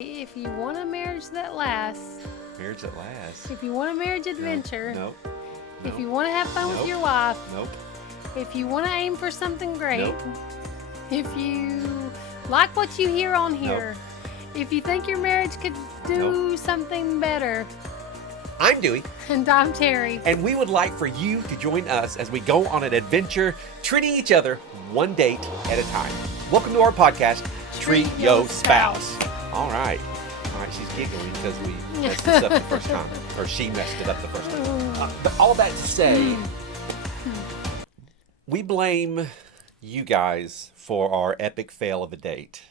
If you want a marriage that lasts, Marriage that lasts. if you want a marriage adventure, Nope. if you want to have fun with Nope. your wife, Nope. if you want to aim for something great, Nope. if you like what you hear on here, if you think your marriage could do something better, I'm Dewey. and I'm Terry. And we would like for you to join us as we go on an adventure, treating each other one date at a time. Welcome to our podcast, Treat Yo Spouse. All right, she's giggling because we messed this up the first time. Or she messed it up the first time. But all that to say, we blame you guys for our epic fail of a date.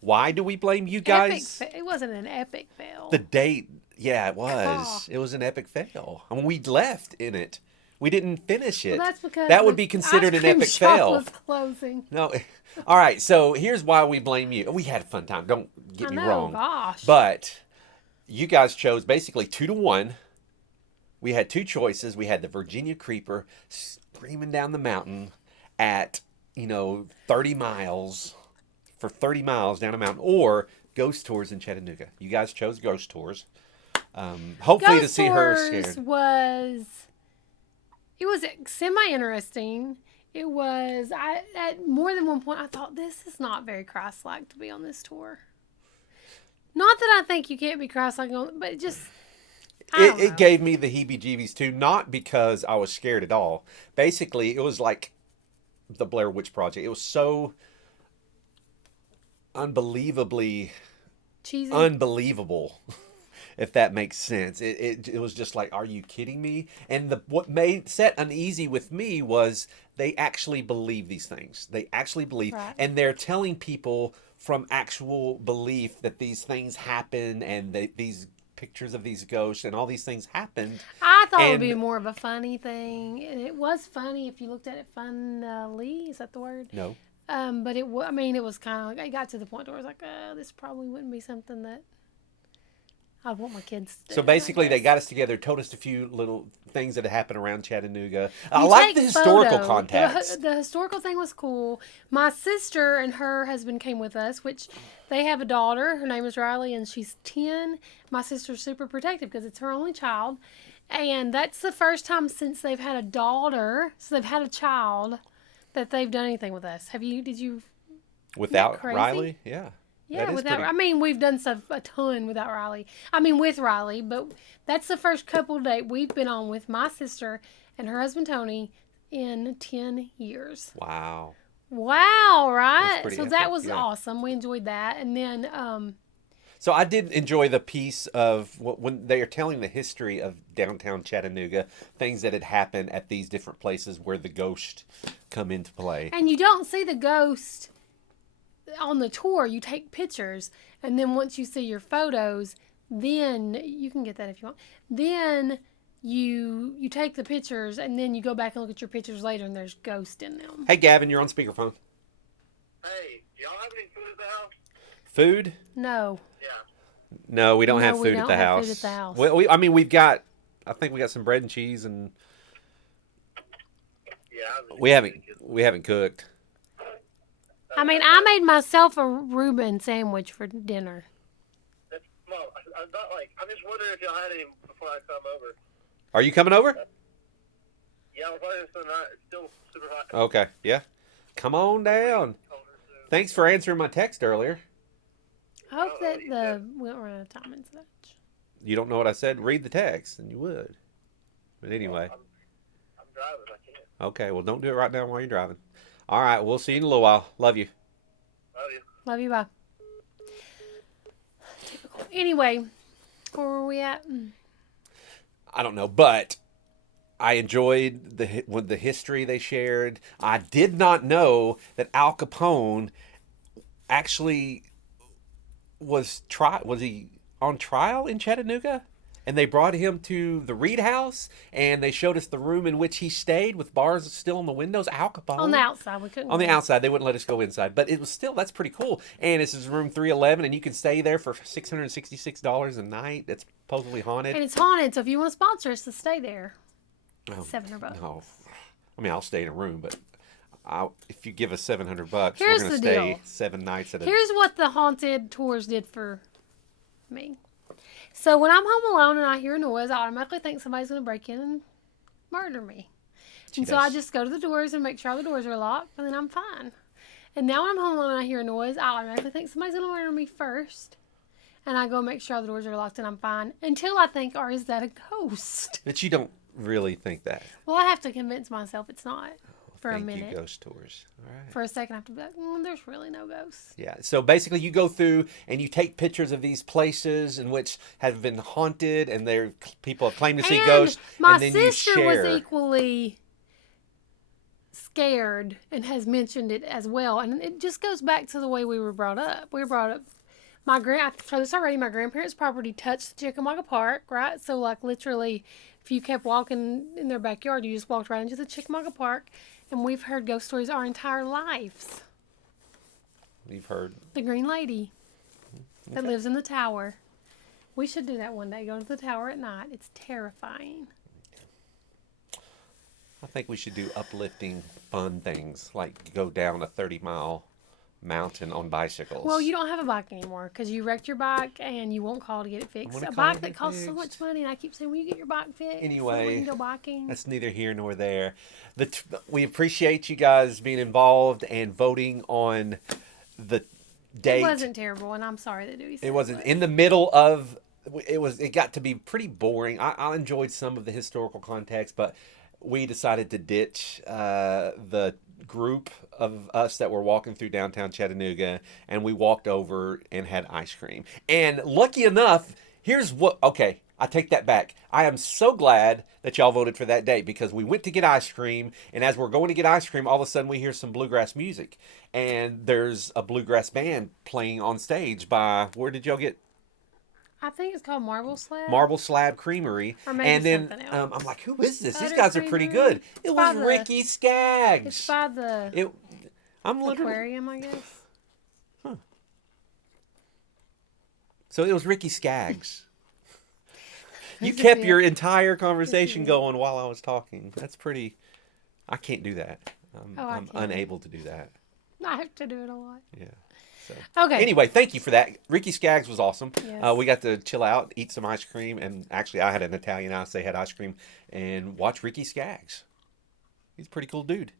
Why do we blame you guys? It wasn't an epic fail. The date, yeah, it was. Oh. It was an epic fail. I mean, we left in it. We didn't finish it. Well, that's because that would be considered an epic fail. Was closing. No. All right, so here's why we blame you. We had a fun time. Don't get me wrong. Gosh. But you guys chose basically 2-1. We had two choices. We had the Virginia Creeper screaming down the mountain at, 30 miles, for 30 miles down a mountain, or ghost tours in Chattanooga. You guys chose ghost tours. Hopefully Ghost to see her Tours scared. It was semi-interesting. It was, at more than one point, I thought, this is not very Christ-like to be on this tour. Not that I think you can't be Christ-like, but it just, I don't know. It gave me the heebie-jeebies too, not because I was scared at all. Basically, it was like the Blair Witch Project. It was so unbelievably cheesy, unbelievable, if that makes sense. It was just like, are you kidding me? And what made set uneasy with me was they actually believe these things. They actually believe, right. And they're telling people from actual belief that these things happen, and these pictures of these ghosts and all these things happened. I thought it would be more of a funny thing, and it was funny if you looked at it funnily. Is that the word? No. But it was kind of like, it got to the point where I was like, this probably wouldn't be something that I'd want my kids to do. So basically, they got us together, told us a few little things that had happened around Chattanooga. I You like take the historical photos. context. The historical thing was cool. My sister and her husband came with us, which they have a daughter. Her name is Riley, and she's 10. My sister's super protective because it's her only child. And that's the first time since they've had a daughter, so they've had a child, that they've done anything with us. Did you? Without Riley? Yeah. Yeah, we've done stuff a ton without Riley. With Riley, but that's the first couple date we've been on with my sister and her husband Tony in 10 years. Wow. Wow, right? So epic, that was awesome. We enjoyed that. And then So I did enjoy the piece of when they are telling the history of downtown Chattanooga, things that had happened at these different places where the ghosts come into play. And you don't see the ghost on the tour. You take pictures, and then once you see your photos, then you can get that if you want. Then you take the pictures, and then you go back and look at your pictures later, and there's ghosts in them. Hey, Gavin, you're on speakerphone. Hey, do y'all have any food at the house? Food? No. Yeah. No, we don't have food at the house. Food at the house. I think we got some bread and cheese, and Yeah. we haven't cooked. I made myself a Reuben sandwich for dinner. Mom, I'm just wondering if y'all had any before I come over. Are you coming over? Yeah, I'm probably spend the night. It's still super hot. Okay, yeah. Come on down. Thanks for answering my text earlier. I hope that we don't run out of time and such. You don't know what I said? Read the text, and you would. But anyway. I'm driving. I can't. Okay, well, don't do it right now while you're driving. All right, we'll see you in a little while. Love you. Love you. Love you, bye. Typical. Anyway, where were we at? I don't know, but I enjoyed the history they shared. I did not know that Al Capone actually was he on trial in Chattanooga? And they brought him to the Reed House, and they showed us the room in which he stayed with bars still on the windows. Al Capone. On the outside. We couldn't. On the outside. They wouldn't let us go inside. But it was still, that's pretty cool. And this is room 311, and you can stay there for $666 a night. It's supposedly haunted. And it's haunted, so if you want to sponsor us to stay there, $700. No. I'll stay in a room, but if you give us $700, Here's we're going to the stay deal. 7 nights at a... Here's what the haunted tours did for me. So when I'm home alone and I hear a noise, I automatically think somebody's going to break in and murder me. And so I just go to the doors and make sure all the doors are locked, and then I'm fine. And now when I'm home alone and I hear a noise, I automatically think somebody's going to murder me first. And I go make sure all the doors are locked and I'm fine. Until I think, or is that a ghost? But you don't really think that. Well, I have to convince myself it's not for a Thank minute. you, ghost tours. All right. For a second, I have to be like, there's really no ghosts. Yeah. So basically, you go through and you take pictures of these places in which have been haunted, and there people have claimed to see ghosts. My and then sister you share. was equally scared and has mentioned it as well. And it just goes back to the way we were brought up. We were brought up. I've told this already. My grandparents' property touched Chickamauga Park, right? So, like, literally, if you kept walking in their backyard, you just walked right into the Chickamauga Park. And we've heard ghost stories our entire lives. We've heard The Green Lady that lives in the tower. We should do that one day. Go to the tower at night. It's terrifying. I think we should do uplifting, fun things like go down a 30-mile mountain on bicycles. Well, you don't have a bike anymore because you wrecked your bike and you won't call to get it fixed. A call bike to that get costs so fixed. much money, and I keep saying, will you get your bike fixed? So Anyway, we can go biking. That's neither here nor there. We appreciate you guys being involved and voting on the date. It wasn't terrible, and I'm sorry that Dewey said It wasn't in the middle of. It got to be pretty boring. I enjoyed some of the historical context, but we decided to ditch the group of us that were walking through downtown Chattanooga, and we walked over and had ice cream. And lucky enough, okay, I take that back. I am so glad that y'all voted for that date because we went to get ice cream, and as we're going to get ice cream, all of a sudden we hear some bluegrass music, and there's a bluegrass band playing on stage by, where did y'all get? I think it's called Marble Slab Creamery. Or maybe and then something else. I'm like, who is this? These Butter guys are pretty Creamery? good. It It's by was the- Ricky Skaggs. It's by the I'm literally. aquarium, I guess. So it was Ricky Skaggs. You Who's kept this your man? entire conversation man? going while I was talking. That's pretty. I can't do that. I I'm can. unable to do that. I have to do it a lot. Yeah. So. Okay. Anyway, thank you for that. Ricky Skaggs was awesome. Yes. We got to chill out, eat some ice cream, and actually I had an Italian house. They had ice cream, and watch Ricky Skaggs. He's a pretty cool dude.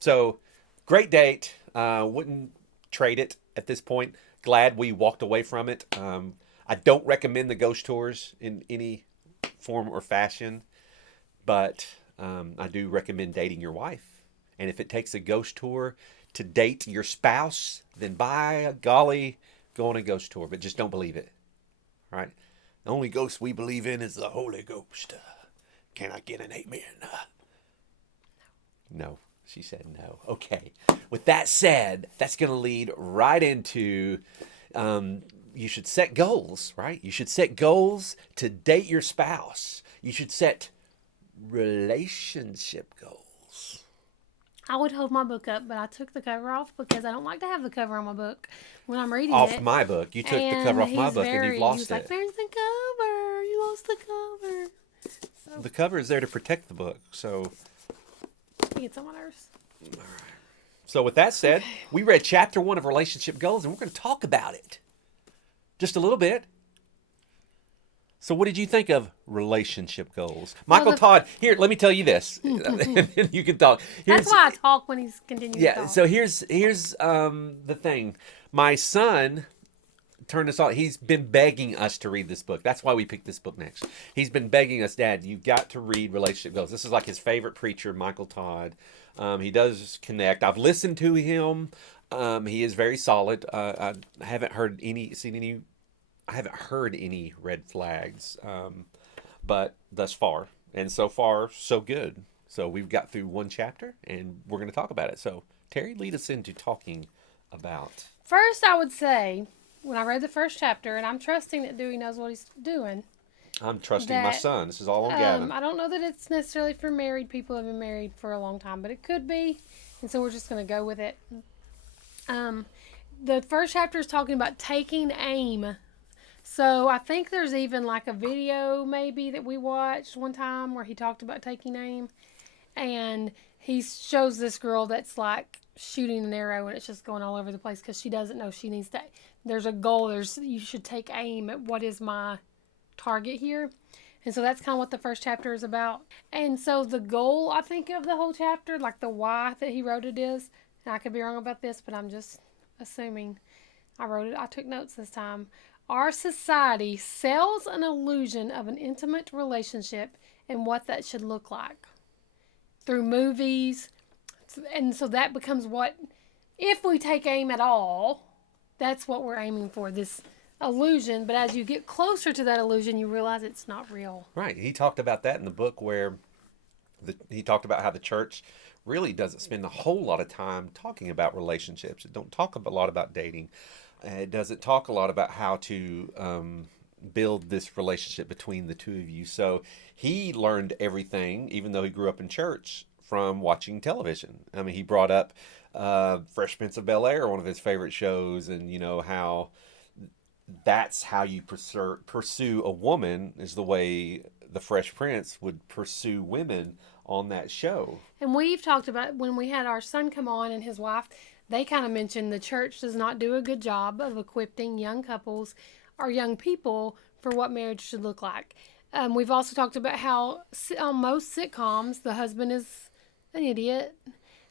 So, great date. Wouldn't trade it at this point. Glad we walked away from it. I don't recommend the ghost tours in any form or fashion, but I do recommend dating your wife. And if it takes a ghost tour to date your spouse, then by golly, go on a ghost tour. But just don't believe it. All right? The only ghost we believe in is the Holy Ghost. Can I get an amen? No. She said no. Okay. With that said, that's going to lead right into you should set goals, right? You should set goals to date your spouse. You should set relationship goals. I would hold my book up, but I took the cover off because I don't like to have the cover on my book when I'm reading Off it. my book. You took the cover off my book and you've He lost was it. like, there's the cover. You lost the cover. So, The cover is there to protect the book. So he gets on my nerves. So with that said, we read chapter 1 of Relationship Goals, and we're going to talk about it just a little bit. So what did you think of relationship goals? Michael Todd, here, let me tell you this. And then you can talk. That's why I talk when he's continuing to talk. So here's the thing. My son turned us on. He's been begging us to read this book. That's why we picked this book next. He's been begging us, Dad, you've got to read Relationship Goals. This is like his favorite preacher, Michael Todd. He does connect. I've listened to him. He is very solid. I haven't heard any red flags, but thus far, and so far, so good. So we've got through one chapter, and we're going to talk about it. So Terry, lead us into talking about. First, I would say, when I read the first chapter, and I'm trusting that Dewey knows what he's doing. I'm trusting my son. This is all on Gavin. I don't know that it's necessarily for married people who have been married for a long time, but it could be. And so we're just going to go with it. The first chapter is talking about taking aim. So I think there's even like a video maybe that we watched one time where he talked about taking aim. And he shows this girl that's like shooting an arrow and it's just going all over the place because she doesn't know she needs to there's a goal. You should take aim at what is my target here. And so that's kind of what the first chapter is about. And so the goal, I think, of the whole chapter, like the why that he wrote it is, and I could be wrong about this, but I'm just assuming. I took notes this time. Our society sells an illusion of an intimate relationship and what that should look like through movies. And so that becomes what, if we take aim at all, that's what we're aiming for, this illusion. But as you get closer to that illusion, you realize it's not real. Right. He talked about that in the book where he talked about how the church really doesn't spend a whole lot of time talking about relationships. It don't talk a lot about dating. It doesn't talk a lot about how to build this relationship between the two of you. So he learned everything, even though he grew up in church, from watching television. I mean, he brought up Fresh Prince of Bel-Air, one of his favorite shows, and how that's how you pursue a woman, is the way the Fresh Prince would pursue women on that show. And we've talked about, when we had our son come on and his wife, they kind of mentioned the church does not do a good job of equipping young couples or young people for what marriage should look like. We've also talked about how on most sitcoms, the husband is an idiot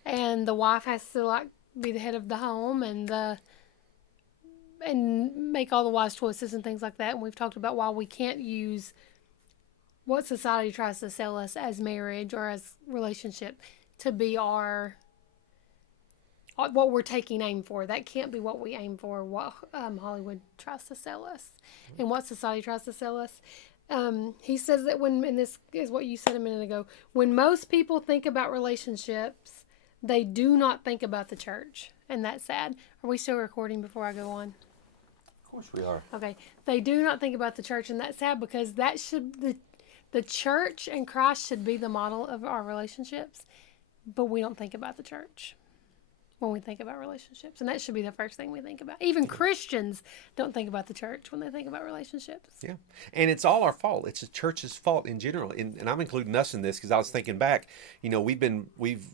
and the wife has to be the head of the home and make all the wise choices and things like that. And we've talked about why we can't use what society tries to sell us as marriage or as relationship to be what we're taking aim for. That can't be what we aim for, what Hollywood tries to sell us and what society tries to sell us. He says that and this is what you said a minute ago, when most people think about relationships, they do not think about the church. And that's sad. Are we still recording before I go on? Of course we are. Okay. They do not think about the church, and that's sad because the church and Christ should be the model of our relationships, but we don't think about the church when we think about relationships. And that should be the first thing we think about. Even Christians don't think about the church when they think about relationships. Yeah. And it's all our fault. It's the church's fault in general. And I'm including us in this because I was thinking back, we've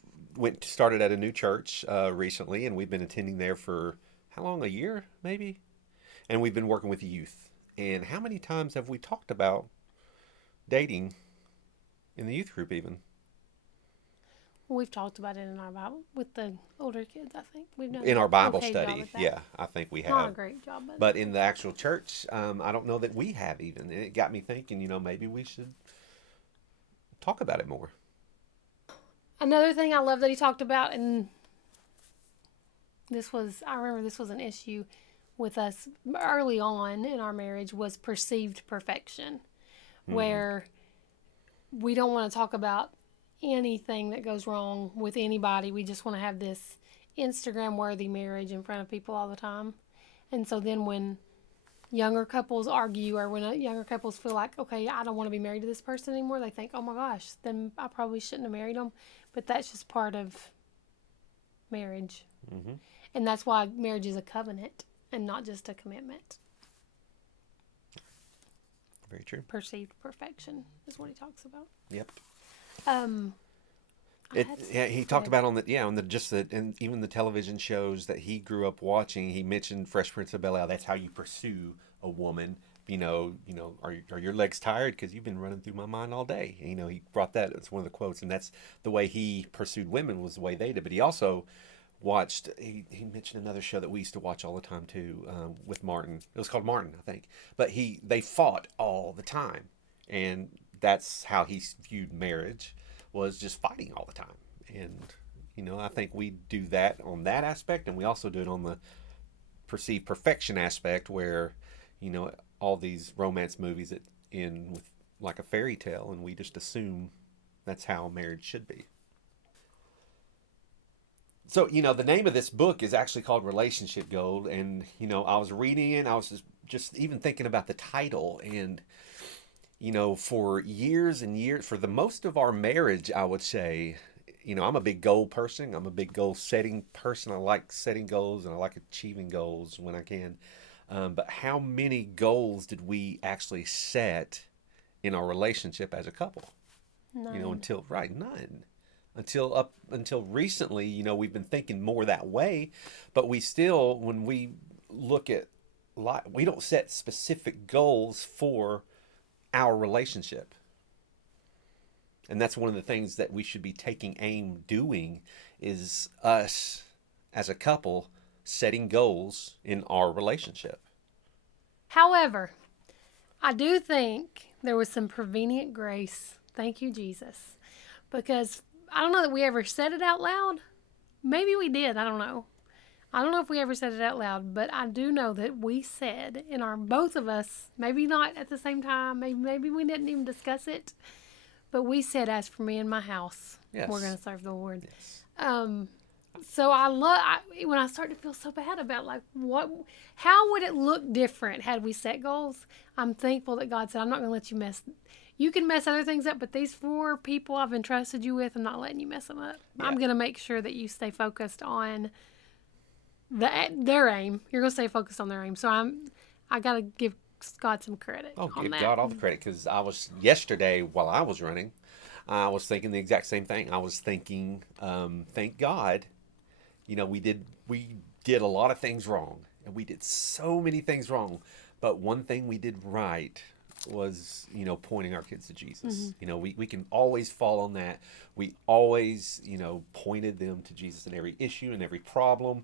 started at a new church recently, and we've been attending there for how long? A year, maybe? And we've been working with the youth. And how many times have we talked about dating in the youth group even? We've talked about it in our Bible with the older kids. I think we've done in our Bible okay study. Yeah, I think we have. Not a great job, but in the actual church, I don't know that we have even. And it got me thinking. Maybe we should talk about it more. Another thing I love that he talked about, and I remember this was an issue with us early on in our marriage, was perceived perfection, where we don't want to talk about anything that goes wrong with anybody. We just want to have this Instagram worthy marriage in front of people all the time. And so then when younger couples argue, or when younger couples feel like, okay, I don't want to be married to this person anymore, they think, oh my gosh, then I probably shouldn't have married them. But that's just part of marriage. Mm-hmm. And that's why marriage is a covenant and not just a commitment. Very true. Perceived perfection is what he talks about. Yep. He talked about and even the television shows that he grew up watching. He mentioned Fresh Prince of Bel-Air. That's how you pursue a woman. Are your legs tired because you've been running through my mind all day? He brought that. It's one of the quotes, and that's the way he pursued women, was the way they did. But he also watched. He mentioned another show that we used to watch all the time too, with Martin. It was called Martin, I think. But they fought all the time, and that's how he viewed marriage, was just fighting all the time. And I think we do that on that aspect, and we also do it on the perceived perfection aspect, where all these romance movies that end with like a fairy tale, and we just assume that's how marriage should be. So the name of this book is actually called Relationship Gold, and I was reading it, I was just even thinking about the title, and for years and years, for the most of our marriage, I would say, I'm a big goal person. I'm a big goal setting person. I like setting goals, and I like achieving goals when I can. But how many goals did we actually set in our relationship as a couple? None. None. Until recently, we've been thinking more that way, but we still, when we look at we don't set specific goals for our relationship. And that's one of the things that we should be taking aim doing, is us as a couple setting goals in our relationship. However, I do think there was some prevenient grace. Thank you, Jesus. Because I don't know that we ever said it out loud. Maybe we did. I don't know. I don't know if we ever said it out loud, but I do know that we said in our, both of us, maybe not at the same time, maybe we didn't even discuss it, but we said, as for me and my house, Yes. we're going to serve the Lord. Yes. So when I start to feel so bad about like how would it look different had we set goals? I'm thankful that God said, I'm not going to let you mess. You can mess other things up, but these 4 people I've entrusted you with, I'm not letting you mess them up. Yeah. I'm going to make sure that you stay focused on their aim. You're going to stay focused on their aim. So I got to give God some credit. Oh, on give that. God all the credit, because yesterday while I was running, I was thinking the exact same thing. I was thinking, thank God, we did a lot of things wrong, and we did so many things wrong, but one thing we did right was, pointing our kids to Jesus. Mm-hmm. We can always fall on that. We always, pointed them to Jesus in every issue and every problem.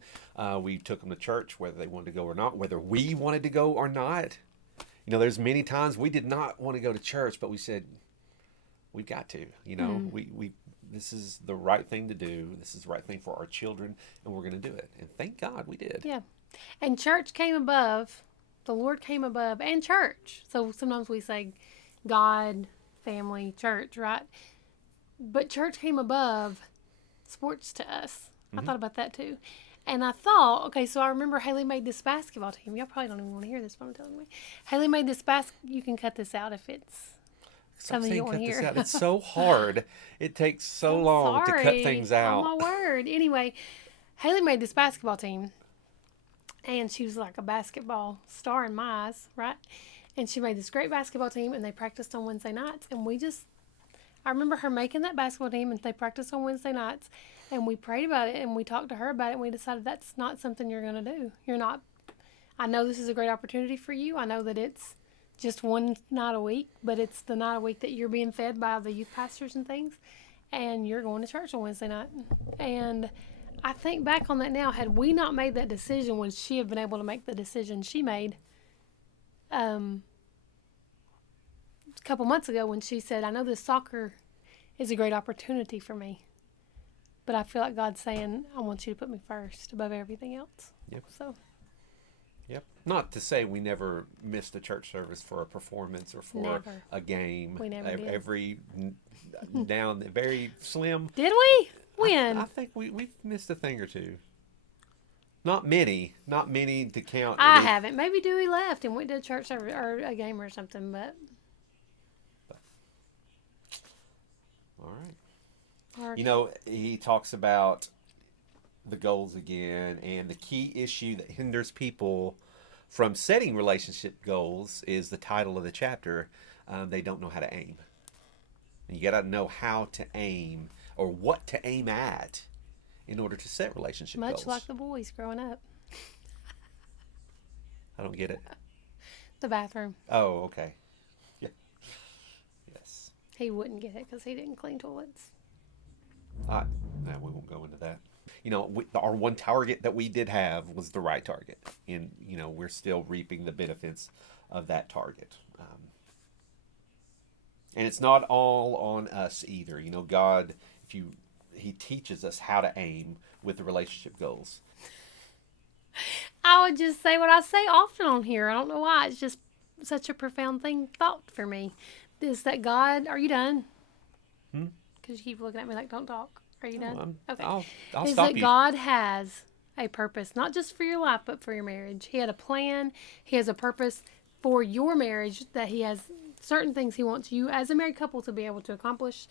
We took them to church, whether they wanted to go or not, whether we wanted to go or not. There's many times we did not want to go to church, but we said, we've got to, we this is the right thing to do. This is the right thing for our children, and we're going to do it. And thank God we did. Yeah. And church came above, the Lord came above, and church. So sometimes we say God, family, church, right? But church came above sports to us. I thought about that too. And I thought, okay, so I remember Haley made this basketball team. Y'all probably don't even want to hear this, but I'm telling you. Haley made this you can cut this out if it's something you want to hear. It's so hard. It takes so long to cut things out. Oh, my word. Anyway, Haley made this basketball team, and she was like a basketball star in my eyes, right? And she made this great basketball team, and they practiced on Wednesday nights. And I remember her making that basketball team, and they practiced on Wednesday nights, and we prayed about it, and we talked to her about it, and we decided that's not something you're going to do. I know this is a great opportunity for you. I know that it's just one night a week, but it's the night a week that you're being fed by the youth pastors and things, and you're going to church on Wednesday night. And I think back on that now, had we not made that decision, would she have been able to make the decision she made a couple months ago when she said, I know this soccer is a great opportunity for me, but I feel like God's saying, I want you to put me first above everything else. Yep. So. Yep. Not to say we never missed a church service for a performance or for a game. We never did. Every down, very slim. Did we? When? I think we've missed a thing or two. Not many to count. I haven't. Maybe Dewey left and went to a church service or a game or something, but. All right. He talks about the goals again, and the key issue that hinders people from setting relationship goals is the title of the chapter. They don't know how to aim. And you got to know how to aim or what to aim at in order to set relationship goals. Much like the boys growing up. I don't get it. The bathroom. Oh, okay. Yeah. Yes. He wouldn't get it because he didn't clean toilets. No, we won't go into that. Our one target that we did have was the right target. And, we're still reaping the benefits of that target. And it's not all on us either. God, He teaches us how to aim with the relationship goals. I would just say what I say often on here. I don't know why. It's just such a profound thought for me. Is that God, are you done? Because you keep looking at me like, don't talk. Are you done? Okay. I'll is stop that you. God has a purpose, not just for your life, but for your marriage. He had a plan. He has a purpose for your marriage, that He has certain things He wants you as a married couple to be able to accomplish.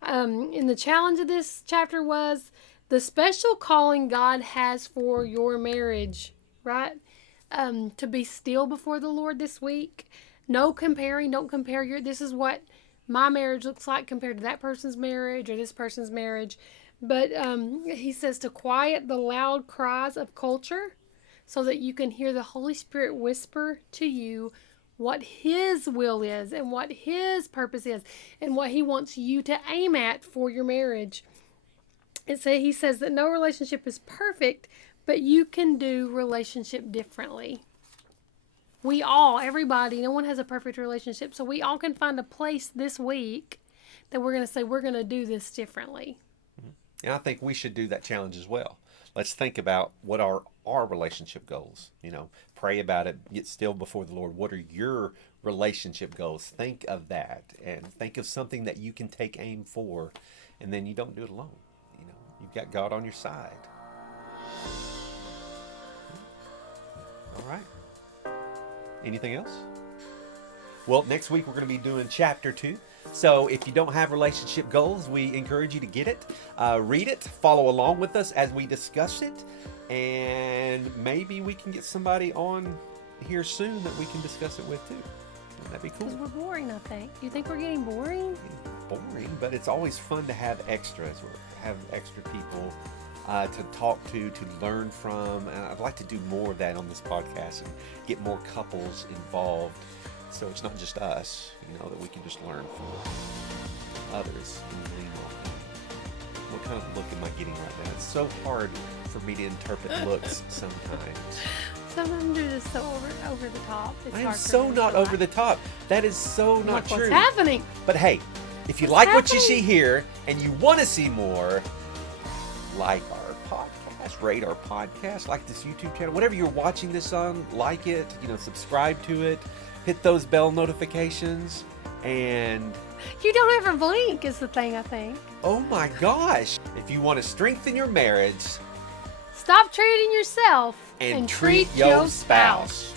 And the challenge of this chapter was the special calling God has for your marriage, right? To be still before the Lord this week. No comparing. Don't compare this is what my marriage looks like compared to that person's marriage or this person's marriage. But he says to quiet the loud cries of culture. so that you can hear the Holy Spirit whisper to you what His will is and what His purpose is and what He wants you to aim at for your marriage. He says that no relationship is perfect, but you can do relationship differently. Everybody, no one has a perfect relationship, so we all can find a place this week that we're going to say we're going to do this differently. And I think we should do that challenge as well. Let's think about what are our relationship goals. Pray about it, get still before the Lord. What are your relationship goals? Think of that and think of something that you can take aim for, and then you don't do it alone. You've got God on your side. All right. Anything else? Well, next week we're going to be doing chapter 2. So if you don't have relationship goals, we encourage you to get it, read it, follow along with us as we discuss it, and maybe we can get somebody on here soon that we can discuss it with too. Wouldn't that be cool? Because we're boring, I think. You think we're getting boring? Boring, but it's always fun to have extras or have extra people to talk to learn from. And I'd like to do more of that on this podcast and get more couples involved. So it's not just us, that we can just learn from others and lean on. What kind of look am I getting right now? It's so hard for me to interpret looks sometimes. Sometimes you're just so over the top. It's I am hard for so me to not over the top. That is so not Look true. what's happening. But hey, if you What's like what you happening? see here and you want to see more, like our podcast, rate our podcast, like this YouTube channel, whatever you're watching this on, like it, subscribe to it, hit those bell notifications, and You don't ever blink is the thing, I think. oh my gosh, if you want to strengthen your marriage, Stop treating yourself and treat your spouse.